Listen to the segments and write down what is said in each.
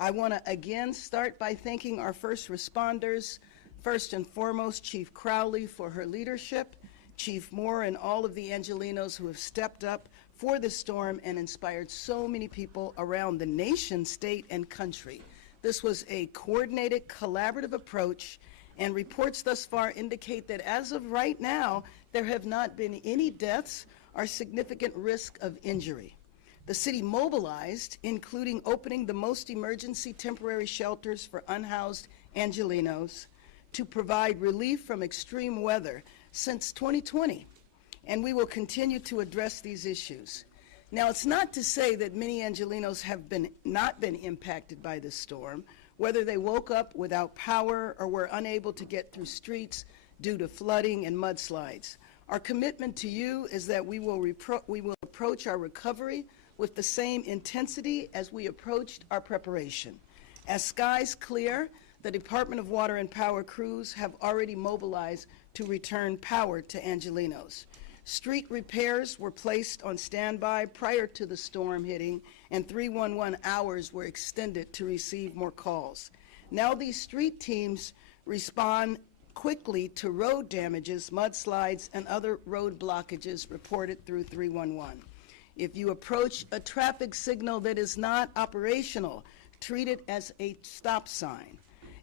I want to again start by thanking our first responders, first and foremost Chief Crowley for her leadership, Chief Moore and all of the Angelenos who have stepped up for the storm and inspired so many people around the nation, state, and country. This was a coordinated, collaborative approach, and reports thus far indicate that as of right now, there have not been any deaths or significant risk of injury. The city mobilized, including opening the most emergency temporary shelters for unhoused Angelenos to provide relief from extreme weather since 2020, and we will continue to address these issues. Now, it's not to say that many Angelenos have not been impacted by this storm, whether they woke up without power or were unable to get through streets due to flooding and mudslides. Our commitment to you is that we will approach our recovery with the same intensity as we approached our preparation. As skies clear, the Department of Water and Power crews have already mobilized to return power to Angelenos. Street repairs were placed on standby prior to the storm hitting, and 311 hours were extended to receive more calls. Now these street teams respond quickly to road damages, mudslides, and other road blockages reported through 311. If you approach a traffic signal that is not operational, treat it as a stop sign.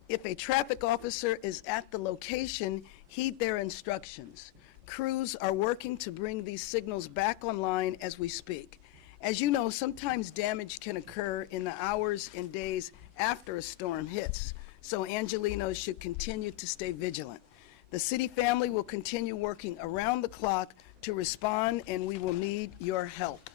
If a traffic officer is at the location, heed their instructions. Crews are working to bring these signals back online as we speak. As you know, sometimes damage can occur in the hours and days after a storm hits, so Angelenos should continue to stay vigilant. The city family will continue working around the clock to respond, and we will need your help.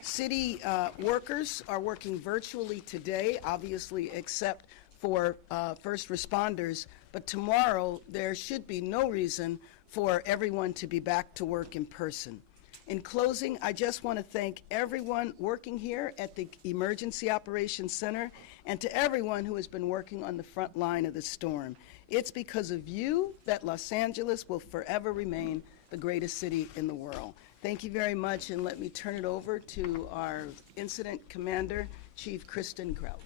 City workers are working virtually today, obviously except for first responders, but tomorrow there should be no reason for everyone to be back to work in person. In closing, I just want to thank everyone working here at the Emergency Operations Center and to everyone who has been working on the front line of the storm. It's because of you that Los Angeles will forever remain the greatest city in the world. Thank you very much, and let me turn it over to our Incident Commander, Chief Kristen Crowley.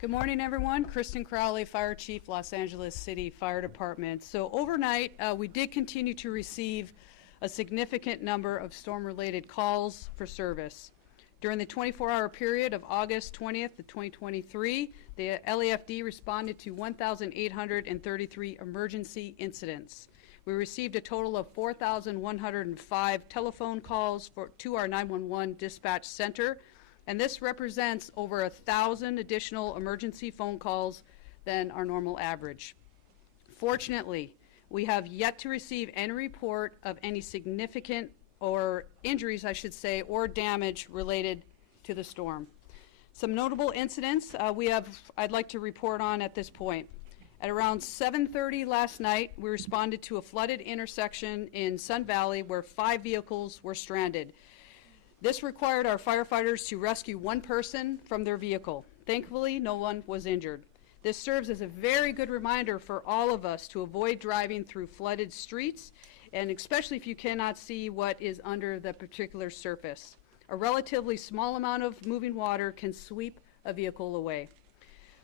Good morning, everyone. Kristen Crowley, Fire Chief, Los Angeles City Fire Department. So overnight, we did continue to receive a significant number of storm-related calls for service. During the 24-hour period of August 20th to 2023, the LAFD responded to 1,833 emergency incidents. We received a total of 4,105 telephone calls to our 911 dispatch center, and this represents over 1,000 additional emergency phone calls than our normal average. Fortunately, we have yet to receive any report of any significant or injuries, I should say, or damage related to the storm. Some notable incidents I'd like to report on at this point. At around 7:30 last night, we responded to a flooded intersection in Sun Valley where 5 vehicles were stranded. This required our firefighters to rescue one person from their vehicle. Thankfully, no one was injured. This serves as a very good reminder for all of us to avoid driving through flooded streets, and especially if you cannot see what is under the particular surface. A relatively small amount of moving water can sweep a vehicle away.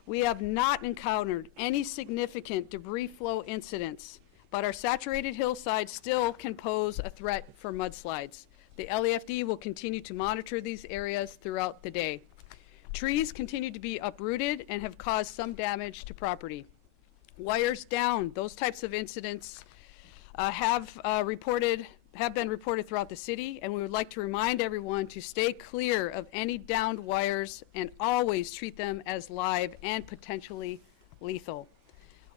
We have not encountered any significant debris flow incidents, but our saturated hillsides still can pose a threat for mudslides. The LAFD will continue to monitor these areas throughout the day. Trees continue to be uprooted and have caused some damage to property. Wires down, those types of incidents have been reported throughout the city, and we would like to remind everyone to stay clear of any downed wires and always treat them as live and potentially lethal.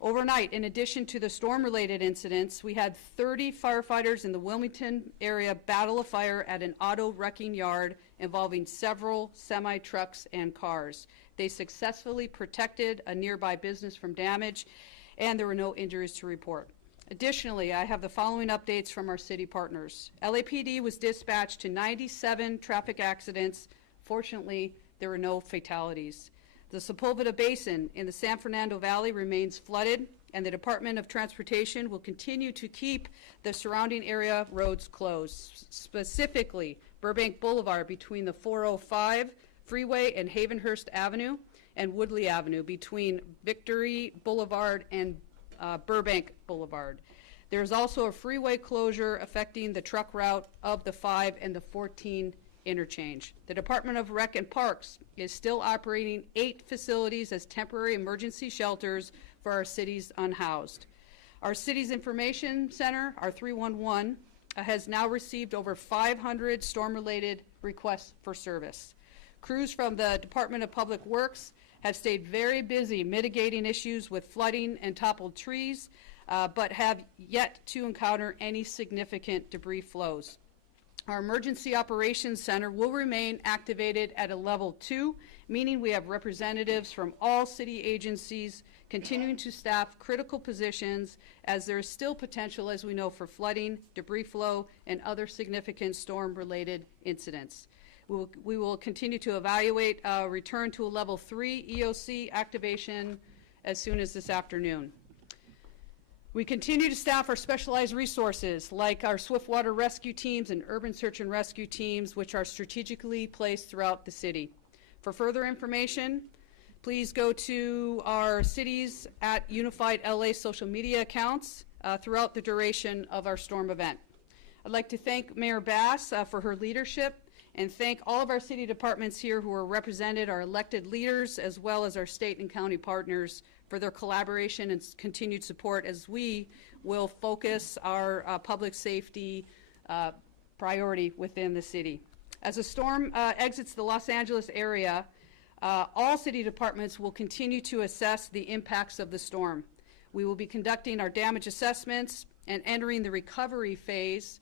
Overnight, in addition to the storm-related incidents, we had 30 firefighters in the Wilmington area battle a fire at an auto wrecking yard involving several semi-trucks and cars. They successfully protected a nearby business from damage, and there were no injuries to report. Additionally, I have the following updates from our city partners. LAPD was dispatched to 97 traffic accidents. Fortunately, there were no fatalities. The Sepulveda Basin in the San Fernando Valley remains flooded, and the Department of Transportation will continue to keep the surrounding area roads closed, specifically Burbank Boulevard between the 405 Freeway and Havenhurst Avenue, and Woodley Avenue between Victory Boulevard and Burbank Boulevard. There's also a freeway closure affecting the truck route of the 5 and the 14 interchange. The Department of Rec and Parks is still operating 8 facilities as temporary emergency shelters for our city's unhoused. Our city's information center, our 311, has now received over 500 storm-related requests for service. Crews from the Department of Public Works have stayed very busy mitigating issues with flooding and toppled trees, but have yet to encounter any significant debris flows. Our Emergency Operations Center will remain activated at a level 2, meaning we have representatives from all city agencies continuing to staff critical positions, as there is still potential, as we know, for debris flow, and other significant storm-related incidents. We will continue to evaluate return to a level 3 EOC activation as soon as this afternoon. We continue to staff our specialized resources like our swiftwater rescue teams and urban search and rescue teams, which are strategically placed throughout the city. For further information, please go to our Cities at Unified LA social media accounts throughout the duration of our storm event. I'd like to thank Mayor Bass for her leadership, and thank all of our city departments here who are represented, our elected leaders, as well as our state and county partners for their collaboration and continued support as we will focus our public safety priority within the city. As the storm exits the Los Angeles area, all city departments will continue to assess the impacts of the storm. We will be conducting our damage assessments and entering the recovery phase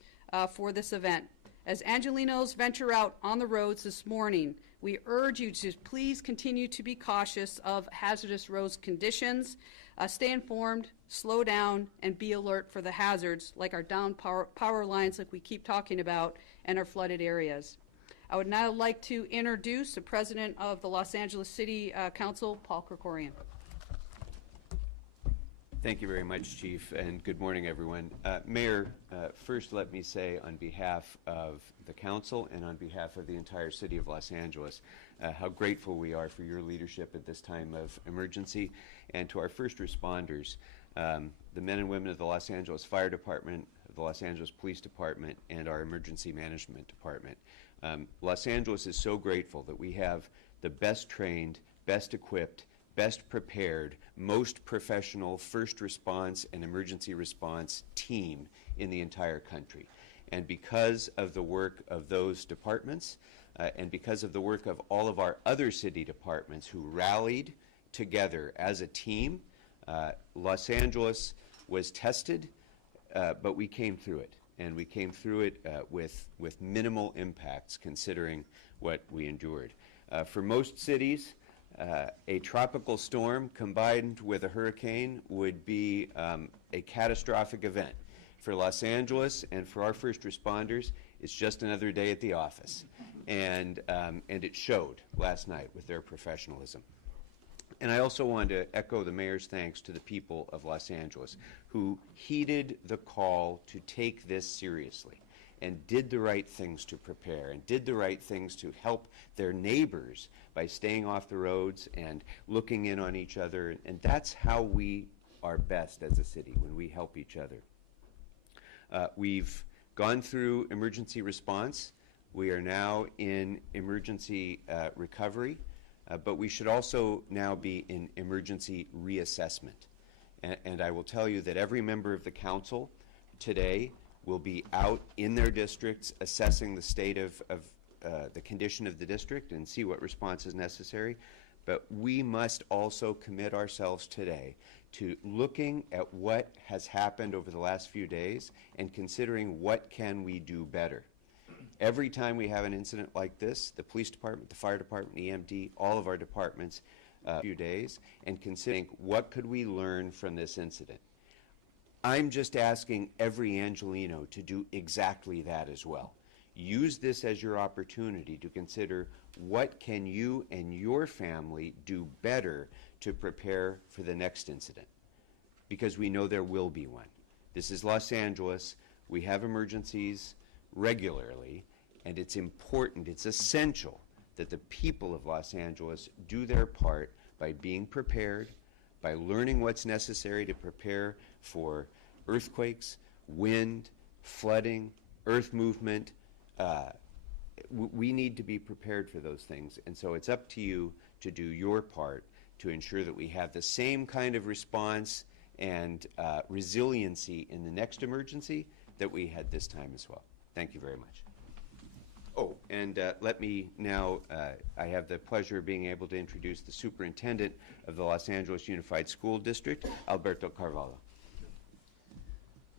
for this event. As Angelenos venture out on the roads this morning, we urge you to please continue to be cautious of hazardous road conditions, stay informed, slow down, and be alert for the hazards like our down power lines like we keep talking about and our flooded areas. I would now like to introduce the President of the Los Angeles City Council, Paul Krikorian. Thank you very much, Chief, and good morning, everyone. Mayor, first let me say on behalf of the Council and on behalf of the entire City of Los Angeles how grateful we are for your leadership at this time of emergency, and to our first responders, the men and women of the Los Angeles Fire Department, the Los Angeles Police Department, and our Emergency Management Department. Los Angeles is so grateful that we have the best trained, best equipped, best prepared, most professional first response and emergency response team in the entire country. And because of the work of those departments, and because of the work of all of our other city departments who rallied together as a team, Los Angeles was tested, but we came through it. And we came through it with minimal impacts, considering what we endured. For most cities, a tropical storm combined with a hurricane would be a catastrophic event. For Los Angeles and for our first responders, it's just another day at the office. And it showed last night with their professionalism. And I also want to echo the mayor's thanks to the people of Los Angeles who heeded the call to take this seriously and did the right things to prepare and did the right things to help their neighbors by staying off the roads and looking in on each other. And that's how we are best as a city, when we help each other. We've gone through emergency response. We are now in emergency recovery. But we should also now be in emergency reassessment. And I will tell you that every member of the council today will be out in their districts assessing the state of the condition of the district and see what response is necessary. But we must also commit ourselves today to looking at what has happened over the last few days and considering what can we do better. Every time we have an incident like this, the police department, the fire department, EMD, all of our departments, few days, and considering what could we learn from this incident. I'm just asking every Angeleno to do exactly that as well. Use this as your opportunity to consider what can you and your family do better to prepare for the next incident, because we know there will be one. This is Los Angeles. We have emergencies regularly, And it's important, it's essential that the people of Los Angeles do their part by being prepared, by learning what's necessary to prepare for earthquakes, wind, flooding, earth movement. We need to be prepared for those things. And so it's up to you to do your part to ensure that we have the same kind of response and resiliency in the next emergency that we had this time as well. Thank you very much. Oh, and let me now, I have the pleasure of being able to introduce the superintendent of the Los Angeles Unified School District, Alberto Carvalho.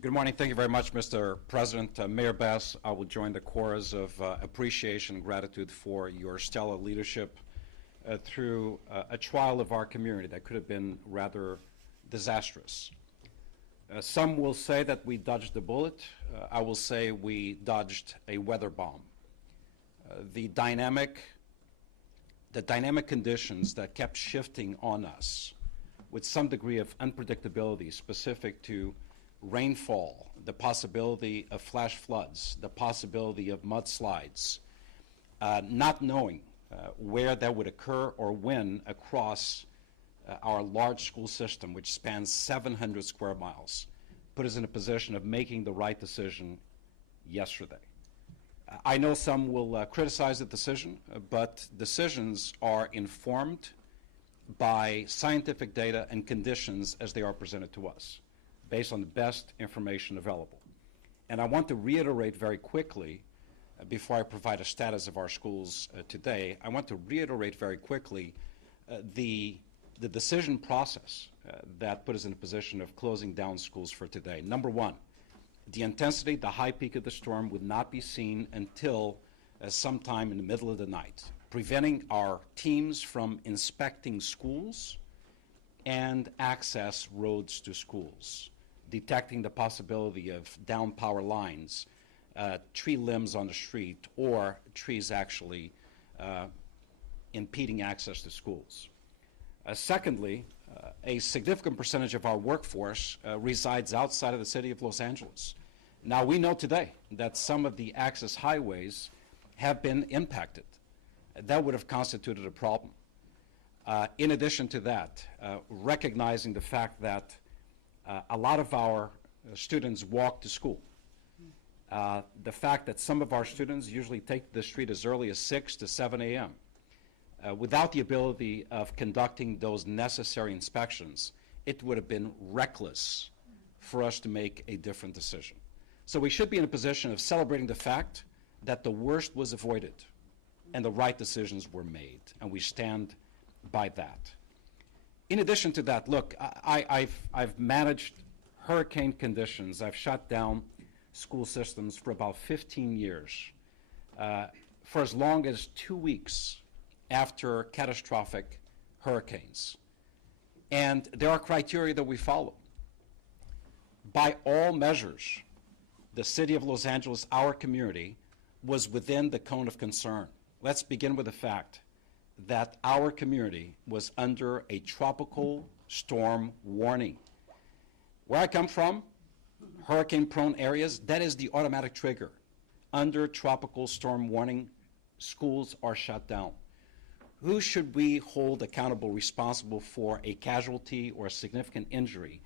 Good morning. Thank you very much, Mr. President. Mayor Bass, I will join the chorus of appreciation and gratitude for your stellar leadership through a trial of our community that could have been rather disastrous. Some will say that we dodged a bullet. I will say we dodged a weather bomb. The dynamic conditions that kept shifting on us with some degree of unpredictability specific to rainfall, the possibility of flash floods, the possibility of mudslides, not knowing where that would occur or when across our large school system, which spans 700 square miles, put us in a position of making the right decision yesterday. I know some will criticize the decision, but decisions are informed by scientific data and conditions as they are presented to us, based on the best information available. And I want to reiterate very quickly, before I provide a status of our schools today, I want to reiterate very quickly the decision process that put us in a position of closing down schools for today. Number one, the intensity, the high peak of the storm would not be seen until sometime in the middle of the night, preventing our teams from inspecting schools and access roads to schools, detecting the possibility of down power lines, tree limbs on the street, or trees actually impeding access to schools. Secondly, a significant percentage of our workforce resides outside of the city of Los Angeles. Now, we know today that some of the access highways have been impacted. That would have constituted a problem. In addition to that, recognizing the fact that a lot of our students walk to school, the fact that some of our students usually take the street as early as 6 to 7 a.m., without the ability of conducting those necessary inspections, it would have been reckless for us to make a different decision. So we should be in a position of celebrating the fact that the worst was avoided and the right decisions were made, and we stand by that. In addition to that, look, I've managed hurricane conditions. I've shut down school systems for about 15 years, for as long as 2 weeks after catastrophic hurricanes. And there are criteria that we follow. By all measures, the city of Los Angeles, our community, was within the cone of concern. Let's begin with the fact that our community was under a tropical storm warning. Where I come from, hurricane-prone areas, that is the automatic trigger. Under tropical storm warning, schools are shut down. Who should we hold accountable, responsible for a casualty or a significant injury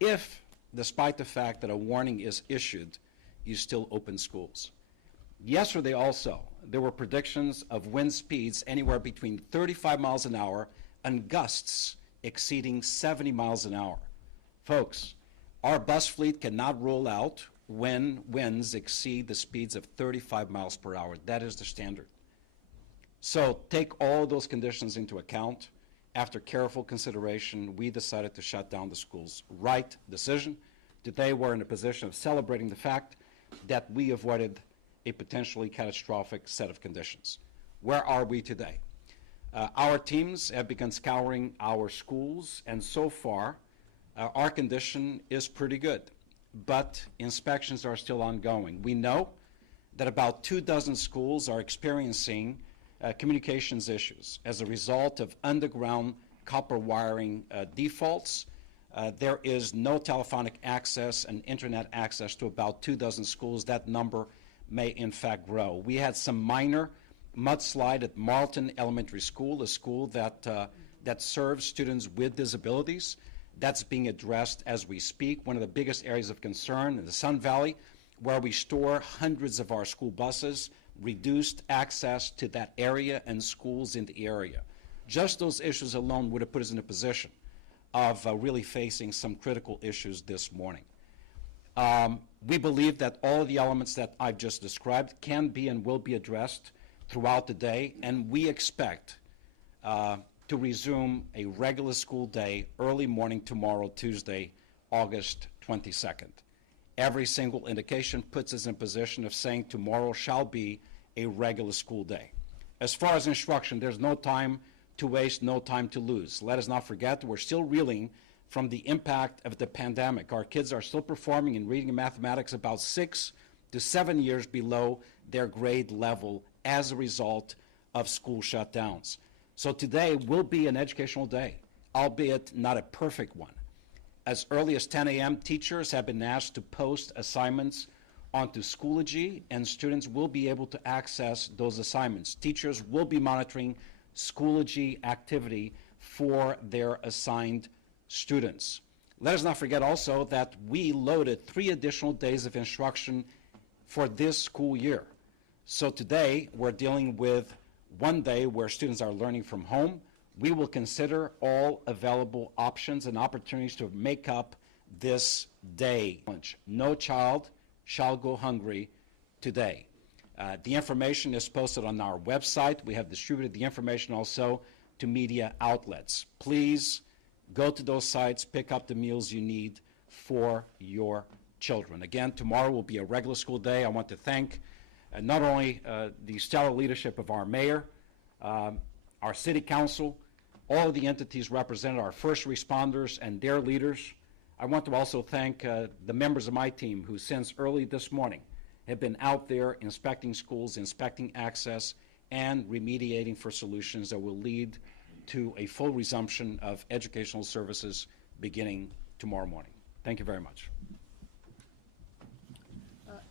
if, despite the fact that a warning is issued, you still open schools? Yesterday also, there were predictions of wind speeds anywhere between 35 miles an hour and gusts exceeding 70 miles an hour. Folks, our bus fleet cannot roll out when winds exceed the speeds of 35 miles per hour. That is the standard. So take all those conditions into account. After careful consideration, we decided to shut down the schools. Right decision. Today we're in a position of celebrating the fact that we avoided a potentially catastrophic set of conditions. Where are we today? Our teams have begun scouring our schools, and so far our condition is pretty good, but inspections are still ongoing. We know that about 24 schools are experiencing communications issues as a result of underground copper wiring defaults. There is no telephonic access and internet access to about 24 schools. That number may in fact grow. We had some minor mudslide at Marlton Elementary School, a school that serves students with disabilities. That's being addressed as we speak. One of the biggest areas of concern in the Sun Valley, where we store hundreds of our school buses, reduced access to that area and schools in the area. Just those issues alone would have put us in a position of really facing some critical issues this morning. We believe that all of the elements that I've just described can be and will be addressed throughout the day, and we expect to resume a regular school day early morning tomorrow, Tuesday, August 22nd. Every single indication puts us in position of saying tomorrow shall be a regular school day. As far as instruction, there's no time to waste, no time to lose. Let us not forget we're still reeling from the impact of the pandemic. Our kids are still performing in reading and mathematics about 6 to 7 years below their grade level as a result of school shutdowns. So today will be an educational day, albeit not a perfect one. As early as 10 a.m., teachers have been asked to post assignments onto Schoology, and students will be able to access those assignments. Teachers will be monitoring Schoology activity for their assigned students. Let us not forget also that we loaded 3 additional days of instruction for this school year. So today we're dealing with one day where students are learning from home. We will consider all available options and opportunities to make up this day. No child shall go hungry today. The information is posted on our website. We have distributed the information also to media outlets. Please go to those sites, pick up the meals you need for your children. Again, tomorrow will be a regular school day. I want to thank not only the stellar leadership of our mayor, our city council, all of the entities represented, our first responders and their leaders. I want to also thank the members of my team who since early this morning have been out there inspecting schools, inspecting access, and remediating for solutions that will lead to a full resumption of educational services beginning tomorrow morning. Thank you very much.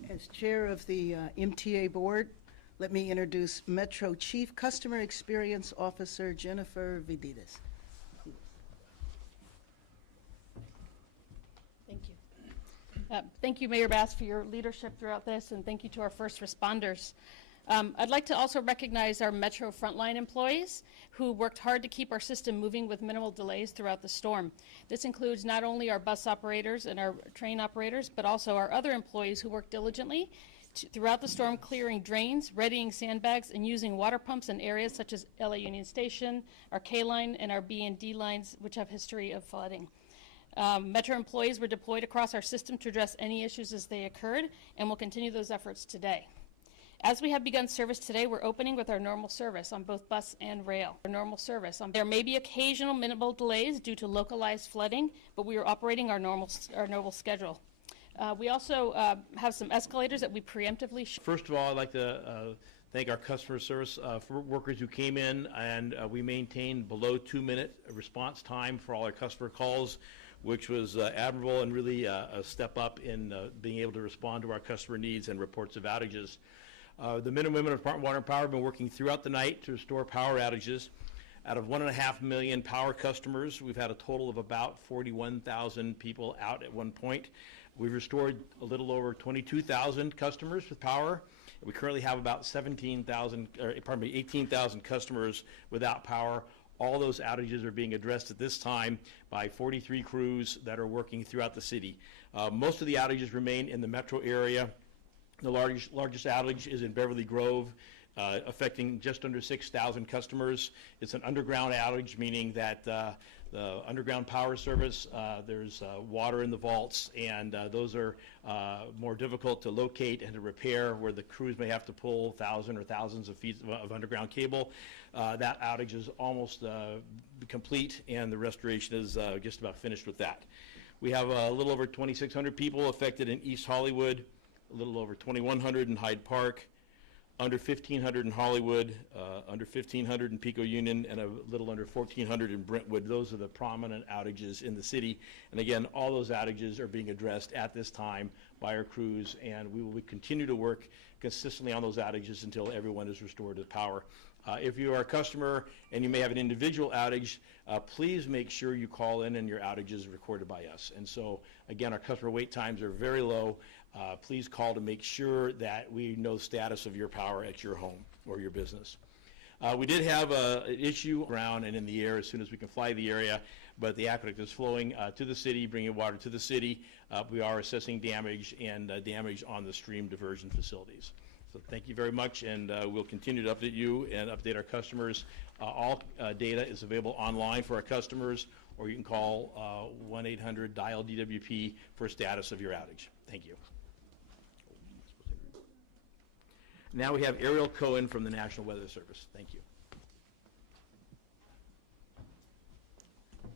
As chair of the MTA board, let me introduce Metro Chief Customer Experience Officer Jennifer Vidides. Thank you. Thank you, Mayor Bass, for your leadership throughout this, and thank you to our first responders. I'd like to also recognize our Metro frontline employees who worked hard to keep our system moving with minimal delays throughout the storm. This includes not only our bus operators and our train operators, but also our other employees who worked diligently throughout the storm, clearing drains, readying sandbags, and using water pumps in areas such as LA Union Station, our K line, and our B and D lines, which have history of flooding. Metro employees were deployed across our system to address any issues as they occurred, and will continue those efforts today. As we have begun service today, we're opening with our normal service on both bus and rail. There may be occasional minimal delays due to localized flooding, but we are operating our normal schedule. We also have some escalators that we preemptively. First of all, I'd like to thank our customer service for workers who came in, and we maintained below 2-minute response time for all our customer calls, which was admirable and really a step up in being able to respond to our customer needs and reports of outages. The men and women of Department of Water and Power have been working throughout the night to restore power outages. Out of 1.5 million power customers, we've had a total of about 41,000 people out at one point. We've restored a little over 22,000 customers with power. We currently have about 18,000 customers without power. All those outages are being addressed at this time by 43 crews that are working throughout the city. Most of the outages remain in the metro area. The largest outage is in Beverly Grove, affecting just under 6,000 customers. It's an underground outage, meaning that the underground power service, there's water in the vaults, and those are more difficult to locate and to repair, where the crews may have to pull thousands of feet of underground cable. That outage is almost complete, and the restoration is just about finished with that. We have a little over 2,600 people affected in East Hollywood, a little over 2,100 in Hyde Park, under 1,500 in Hollywood, under 1,500 in Pico Union, and a little under 1,400 in Brentwood. Those are the prominent outages in the city. And again, all those outages are being addressed at this time by our crews, and we will continue to work consistently on those outages until everyone is restored to power. If you are a customer and you may have an individual outage, please make sure you call in and your outage is recorded by us. And so, again, our customer wait times are very low. Please call to make sure that we know the status of your power at your home or your business. We did have an issue around and in the air as soon as we can fly the area, but the aqueduct is flowing to the city, bringing water to the city. We are assessing damage and damage on the stream diversion facilities. So thank you very much, and we'll continue to update you and update our customers. All data is available online for our customers, or you can call 1-800-DIAL-DWP for a status of your outage. Thank you. Now we have Ariel Cohen from the National Weather Service. Thank you.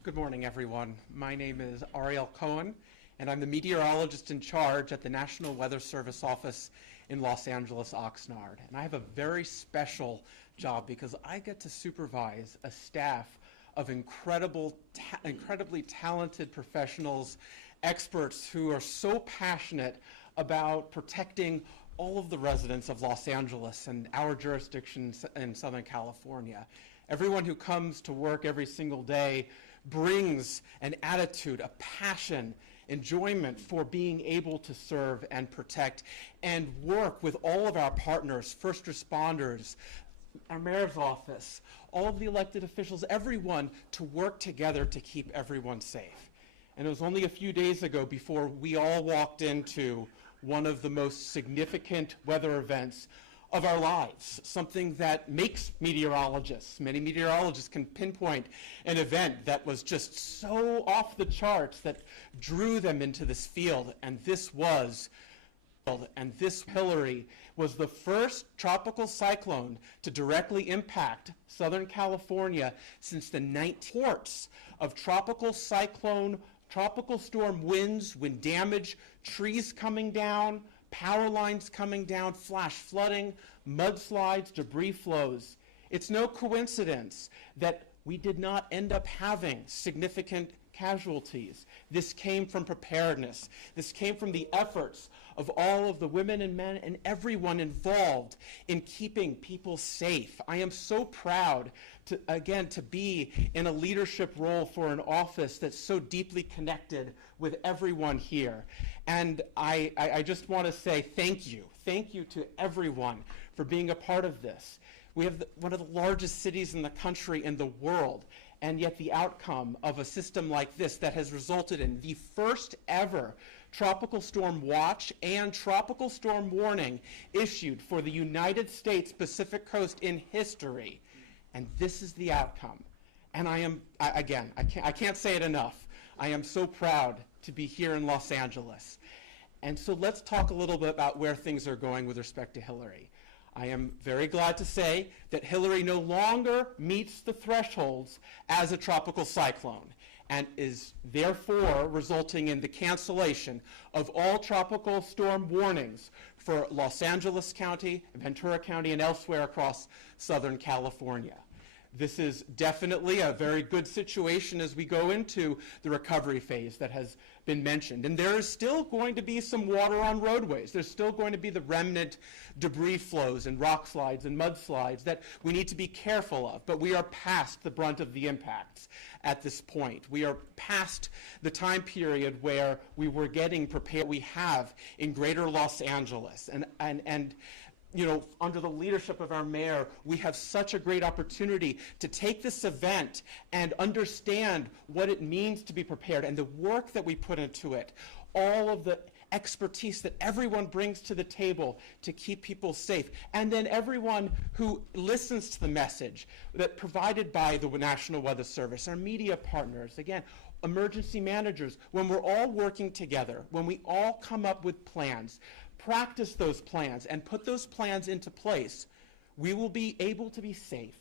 Good morning, everyone. My name is Ariel Cohen, and I'm the meteorologist in charge at the National Weather Service office in Los Angeles, Oxnard. And I have a very special job because I get to supervise a staff of incredibly talented professionals, experts who are so passionate about protecting all of the residents of Los Angeles and our jurisdictions in Southern California. Everyone who comes to work every single day brings an attitude, a passion, enjoyment for being able to serve and protect and work with all of our partners, first responders, our mayor's office, all of the elected officials, everyone to work together to keep everyone safe. And it was only a few days ago before we all walked into one of the most significant weather events of our lives, something that makes meteorologists. Many meteorologists can pinpoint an event that was just so off the charts that drew them into this field, and this Hilary was the first tropical cyclone to directly impact Southern California since the 1940s of tropical cyclone, tropical storm winds, wind damage, trees coming down, power lines coming down, flash flooding, mudslides, debris flows. It's no coincidence that we did not end up having significant casualties. This came from preparedness. This came from the efforts of all of the women and men and everyone involved in keeping people safe. I am so proud to be in a leadership role for an office that's so deeply connected with everyone here. And I just want to say thank you. Thank you to everyone for being a part of this. We have one of the largest cities in the country and the world, and yet the outcome of a system like this that has resulted in the first ever tropical storm watch and tropical storm warning issued for the United States Pacific Coast in history. And this is the outcome. And I can't say it enough. I am so proud to be here in Los Angeles. And so let's talk a little bit about where things are going with respect to Hilary. I am very glad to say that Hilary no longer meets the thresholds as a tropical cyclone and is therefore resulting in the cancellation of all tropical storm warnings for Los Angeles County, Ventura County, and elsewhere across Southern California. This is definitely a very good situation as we go into the recovery phase that has been mentioned. And there is still going to be some water on roadways. There's still going to be the remnant debris flows and rock slides and mudslides that we need to be careful of. But we are past the brunt of the impacts at this point. We are past the time period where we were getting prepared. We have in greater Los Angeles. And you know, under the leadership of our mayor, we have such a great opportunity to take this event and understand what it means to be prepared and the work that we put into it, all of the expertise that everyone brings to the table to keep people safe, and then everyone who listens to the message that provided by the National Weather Service, our media partners, again, emergency managers, when we're all working together, when we all come up with plans, practice those plans and put those plans into place, we will be able to be safe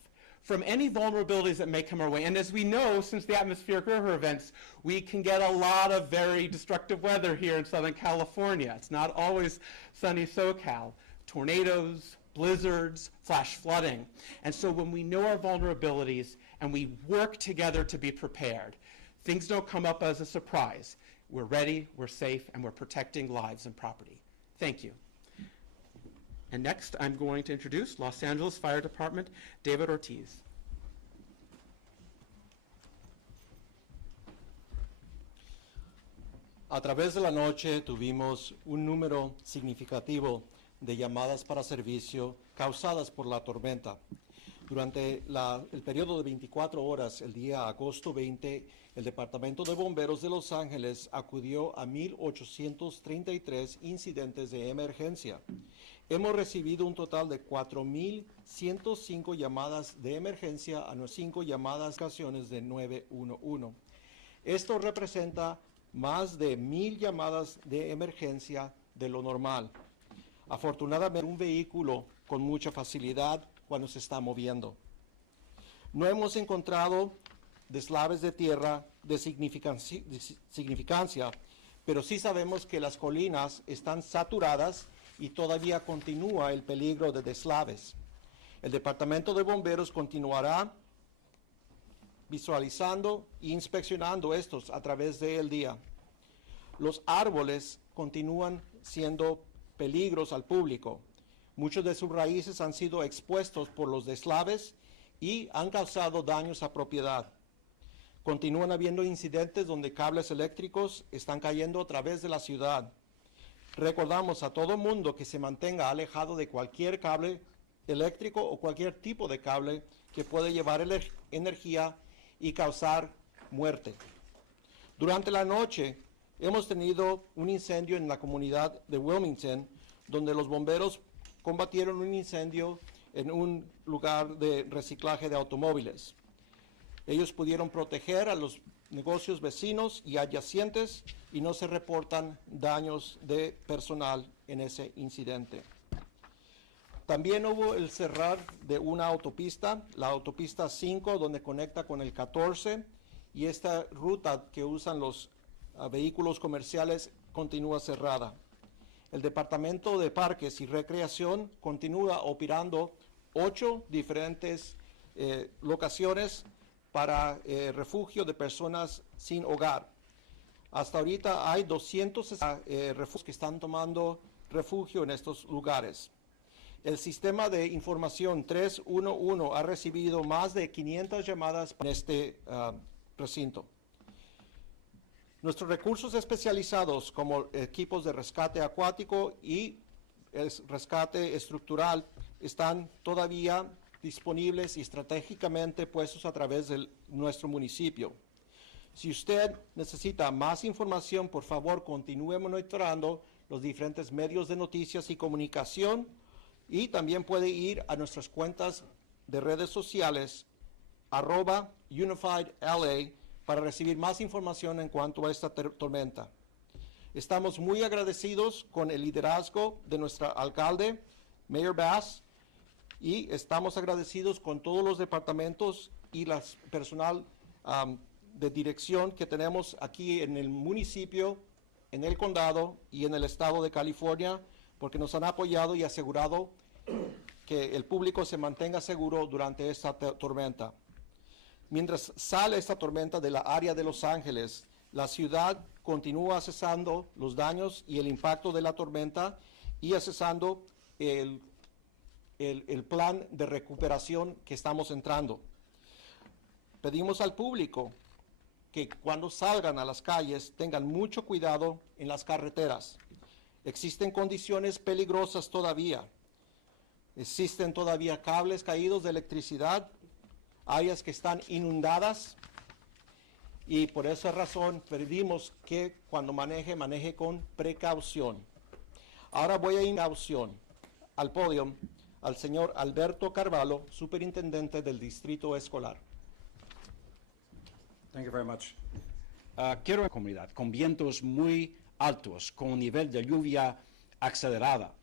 from any vulnerabilities that may come our way. And as we know, since the atmospheric river events, we can get a lot of very destructive weather here in Southern California. It's not always sunny SoCal. Tornadoes, blizzards, flash flooding. And so when we know our vulnerabilities and we work together to be prepared, things don't come up as a surprise. We're ready, we're safe, and we're protecting lives and property. Thank you. And next, I'm going to introduce Los Angeles Fire Department, David Ortiz. A través de la noche tuvimos un número significativo de llamadas para servicio causadas por la tormenta. Durante el periodo de 24 horas, el día agosto 20, el Departamento de Bomberos de Los Ángeles acudió a 1,833 incidentes de emergencia. Hemos recibido un total de 4,105 llamadas de emergencia a 5 llamadas ocasiones de 911. Esto representa más de 1,000 llamadas de emergencia de lo normal. Afortunadamente, un vehículo con mucha facilidad cuando se está moviendo. No hemos encontrado deslaves de tierra de significancia, pero sí sabemos que las colinas están saturadas y todavía continúa el peligro de deslaves. El Departamento de Bomberos continuará visualizando e inspeccionando estos a través del día. Los árboles continúan siendo peligros al público. Muchos de sus raíces han sido expuestos por los deslaves y han causado daños a propiedad. Continúan habiendo incidentes donde cables eléctricos están cayendo a través de la ciudad. Recordamos a todo mundo que se mantenga alejado de cualquier cable eléctrico o cualquier tipo de cable que puede llevar energía y causar muerte. Durante la noche hemos tenido un incendio en la comunidad de Wilmington, donde los bomberos combatieron un incendio en un lugar de reciclaje de automóviles. Ellos pudieron proteger a los negocios vecinos y adyacentes y no se reportan daños de personal en ese incidente. También hubo el cerrar de una autopista, la autopista 5, donde conecta con el 14, y esta ruta que usan los vehículos comerciales continúa cerrada. El Departamento de Parques y Recreación continúa operando 8 diferentes locaciones para refugio de personas sin hogar. Hasta ahorita hay 200 refugios que están tomando refugio en estos lugares. El sistema de información 311 ha recibido más de 500 llamadas en este recinto. Nuestros recursos especializados como equipos de rescate acuático y rescate estructural están todavía disponibles y estratégicamente puestos a través de nuestro municipio. Si usted necesita más información, por favor, continúe monitoreando los diferentes medios de noticias y comunicación y también puede ir a nuestras cuentas de redes sociales @UnifiedLA para recibir más información en cuanto a esta tormenta. Estamos muy agradecidos con el liderazgo de nuestro alcalde, Mayor Bass, y estamos agradecidos con todos los departamentos y el personal de dirección que tenemos aquí en el municipio, en el condado y en el estado de California, porque nos han apoyado y asegurado que el público se mantenga seguro durante esta tormenta. Mientras sale esta tormenta de la área de Los Ángeles, la ciudad continúa accesando los daños y el impacto de la tormenta y accesando el plan de recuperación que estamos entrando. Pedimos al público que cuando salgan a las calles tengan mucho cuidado en las carreteras. Existen condiciones peligrosas todavía. Existen todavía cables caídos de electricidad, áreas que están inundadas, y por esa razón pedimos que cuando maneje con precaución. Ahora voy a introducir al podio al señor Alberto Carvalho, superintendente del Distrito Escolar. Thank you very much. Quiero una comunidad con vientos muy altos, con un nivel de lluvia acelerada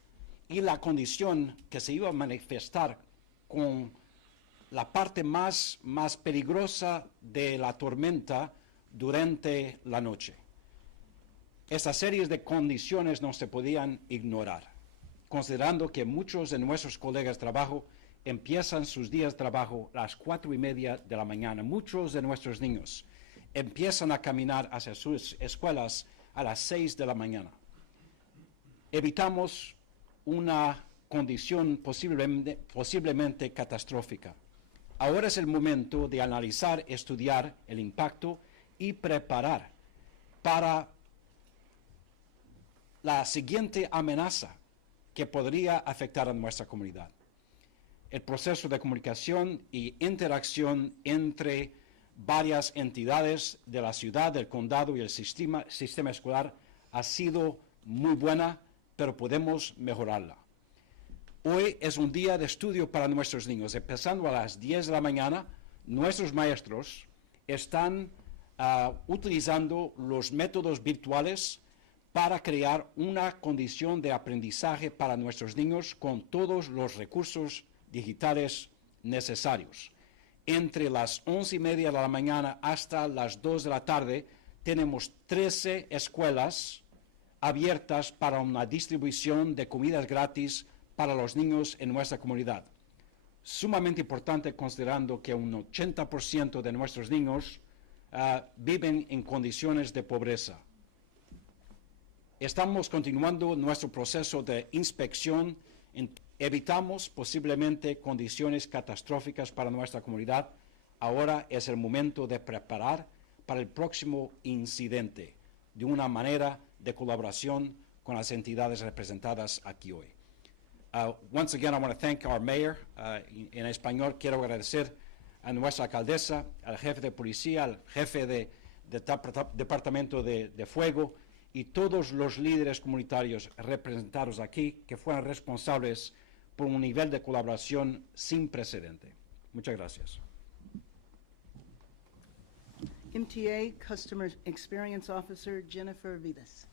y la condición que se iba a manifestar con la parte más peligrosa de la tormenta durante la noche. Estas series de condiciones no se podían ignorar. considerando que muchos de nuestros colegas de trabajo empiezan sus días de trabajo a las 4:30 de la mañana. Muchos de nuestros niños empiezan a caminar hacia sus escuelas a las 6 de la mañana. Evitamos una condición posiblemente catastrófica. Ahora es el momento de analizar, estudiar el impacto y preparar para la siguiente amenaza que podría afectar a nuestra comunidad. El proceso de comunicación y interacción entre varias entidades de la ciudad, del condado y el sistema escolar ha sido muy buena, pero podemos mejorarla. Hoy es un día de estudio para nuestros niños. Empezando a las 10 de la mañana, nuestros maestros están utilizando los métodos virtuales para crear una condición de aprendizaje para nuestros niños con todos los recursos digitales necesarios. Entre las 11:30 de la mañana hasta las 2 de la tarde, tenemos 13 escuelas abiertas para una distribución de comidas gratis para los niños en nuestra comunidad. Sumamente importante considerando que un 80% de nuestros niños viven en condiciones de pobreza. Estamos continuando nuestro proceso de inspección. Evitamos posiblemente condiciones catastróficas para nuestra comunidad. Ahora es el momento de preparar para el próximo incidente de una manera de colaboración con las entidades representadas aquí hoy. Once again, I want to thank our mayor. En español, quiero agradecer a nuestra alcaldesa, al jefe de policía, al jefe de departamento de fuego y todos los líderes comunitarios representados aquí que fueron responsables por un nivel de colaboración sin precedente. Muchas gracias. MTA Customer Experience Officer Jennifer Vidas.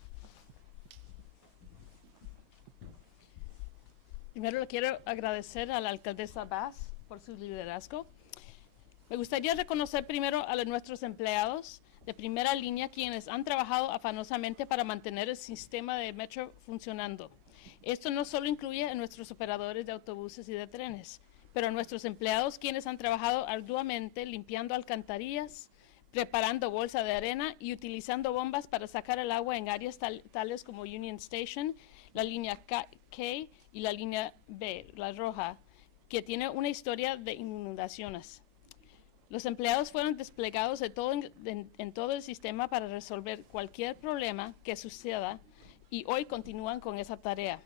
Primero le quiero agradecer a la alcaldesa Bass por su liderazgo. Me gustaría reconocer primero a nuestros empleados de primera línea quienes han trabajado afanosamente para mantener el sistema de metro funcionando. Esto no solo incluye a nuestros operadores de autobuses y de trenes, pero a nuestros empleados quienes han trabajado arduamente limpiando alcantarillas, preparando bolsa de arena y utilizando bombas para sacar el agua en áreas tales como Union Station, la línea K y la línea B, la roja, que tiene una historia de inundaciones. Los empleados fueron desplegados en todo el sistema para resolver cualquier problema que suceda y hoy continúan con esa tarea.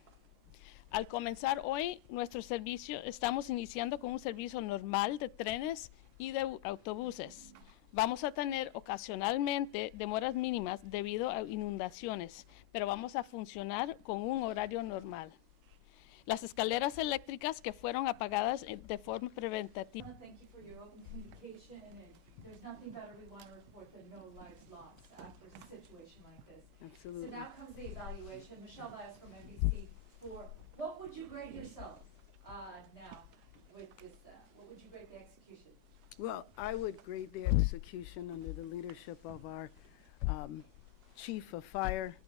Al comenzar hoy nuestro servicio, estamos iniciando con un servicio normal de trenes y de autobuses. Vamos a tener ocasionalmente demoras mínimas debido a inundaciones, pero vamos a funcionar con un horario normal. Las escaleras eléctricas que fueron apagadas de forma preventativa. Thank you for your open communication, and there's nothing better we want to report than no lives lost after a situation like this. Absolutely. So now comes the evaluation. Michelle Bass from NBC. What would you grade yourself now with this? What would you grade the execution? Well, I would grade the execution under the leadership of our Chief of Fire,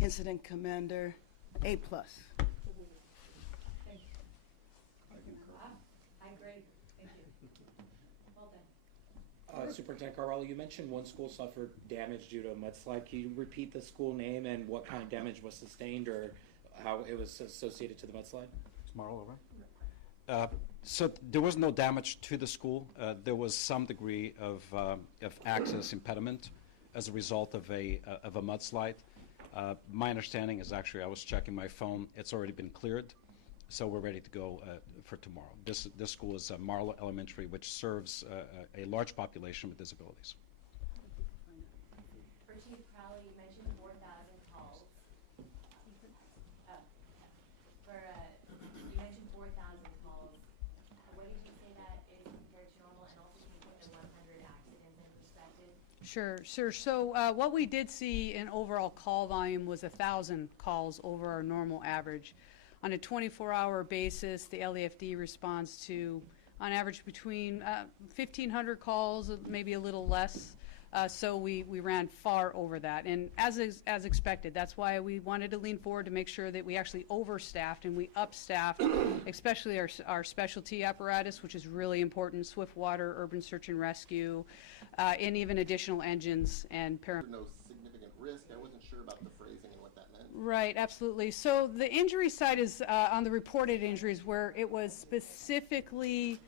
Incident Commander, A+. Thank you. High grade. Thank you. Well done. Superintendent Carvalho, you mentioned one school suffered damage due to a mudslide. Can you repeat the school name and what kind of damage was sustained or how it was associated to the mudslide? Is Marlo over? So there was no damage to the school. There was some degree of access impediment as a result of a mudslide. My understanding is actually, I was checking my phone, it's already been cleared, so we're ready to go for tomorrow. This school is Marlo Elementary, which serves a large population with disabilities. For Chief Crowley, you mentioned 4,000 calls. You mentioned 4,000 calls. What did you say that is compared to normal? And also, can you put the 100 accidents in perspective? Sure. So what we did see in overall call volume was 1,000 calls over our normal average. On a 24-hour basis, the LAFD responds to, on average, between 1,500 calls, maybe a little less, So we ran far over that, and as expected, that's why we wanted to lean forward to make sure that we actually overstaffed and we upstaffed, especially our specialty apparatus, which is really important, swift water, urban search and rescue, and even additional engines and No significant risk. I wasn't sure about the phrasing and what that meant. Right, absolutely. So the injury side is on the reported injuries where it was specifically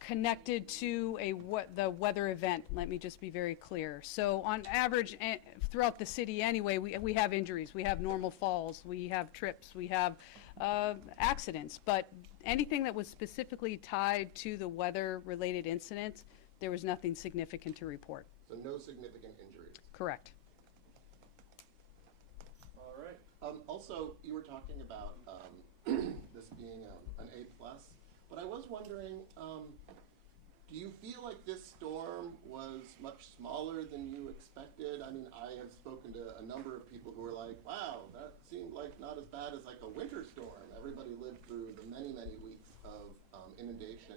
connected to the weather event. Let me just be very clear. So on average, throughout the city anyway, we have injuries. We have normal falls. We have trips. We have accidents. But anything that was specifically tied to the weather-related incident, there was nothing significant to report. So no significant injuries. Correct. All right. Also, you were talking about this being an A+, but I was wondering, do you feel like this storm was much smaller than you expected? I mean, I have spoken to a number of people who were like, wow, that seemed like not as bad as like a winter storm. Everybody lived through the many, many weeks of inundation.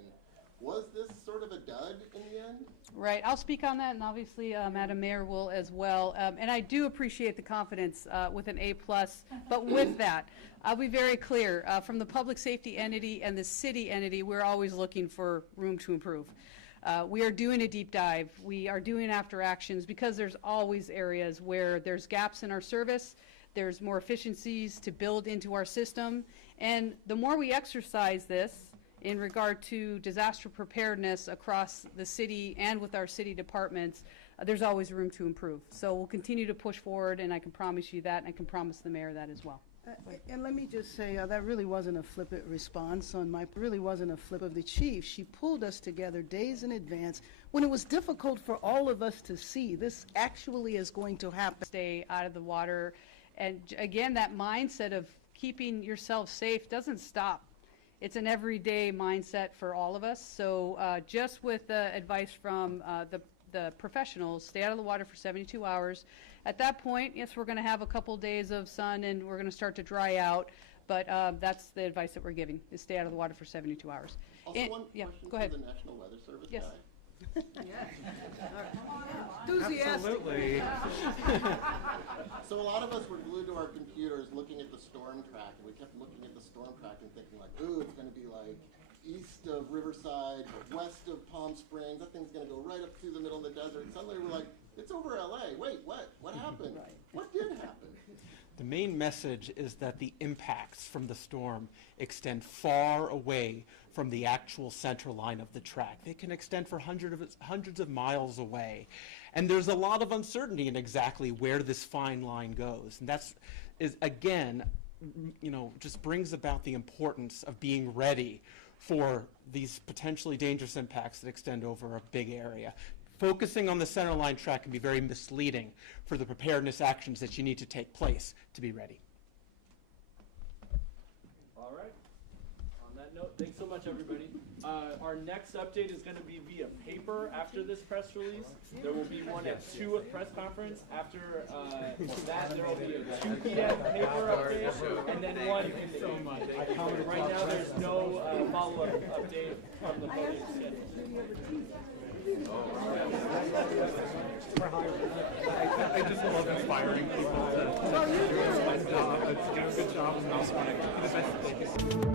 Was this sort of a dud in the end? Right, I'll speak on that, and obviously Madam Mayor will as well. And I do appreciate the confidence with an A+, but with that, I'll be very clear. From the public safety entity and the city entity, we're always looking for room to improve. We are doing a deep dive. We are doing after actions because there's always areas where there's gaps in our service. There's more efficiencies to build into our system. And the more we exercise this, in regard to disaster preparedness across the city and with our city departments, there's always room to improve. So we'll continue to push forward, and I can promise you that, and I can promise the mayor that as well. And let me just say, that really wasn't a flippant response on my, really wasn't a flip of the chief. She pulled us together days in advance when it was difficult for all of us to see this actually is going to happen. Stay out of the water. And again, that mindset of keeping yourself safe doesn't stop. It's an everyday mindset for all of us. So just with the advice from the professionals, stay out of the water for 72 hours. At that point, yes, we're going to have a couple days of sun and we're going to start to dry out. But that's the advice that we're giving, is stay out of the water for 72 hours. Also, one question go ahead. for the National Weather Service Yes. guy. Enthusiastic. So a lot of us were glued to our computers looking at the storm track, and we kept looking at the storm track and thinking like, ooh, it's going to be like east of Riverside, west of Palm Springs. That thing's going to go right up through the middle of the desert. And suddenly we're like, it's over LA. Wait, what? What happened? What did happen? The main message is that the impacts from the storm extend far away from the actual center line of the track. They can extend for hundreds of miles away. And there's a lot of uncertainty in exactly where this fine line goes. And that's, again, just brings about the importance of being ready for these potentially dangerous impacts that extend over a big area. Focusing on the center line track can be very misleading for the preparedness actions that you need to take place to be ready. All right. On that note, thanks so much, everybody. Our next update is going to be via paper after this press release. There will be one at 2 at press conference. After that, there will be a 2 p.m. paper update, and then one in the evening. Right now, there's no follow-up update from the voting schedule. I just love inspiring people to do my job. It's do a good job and also want to do the best that they can.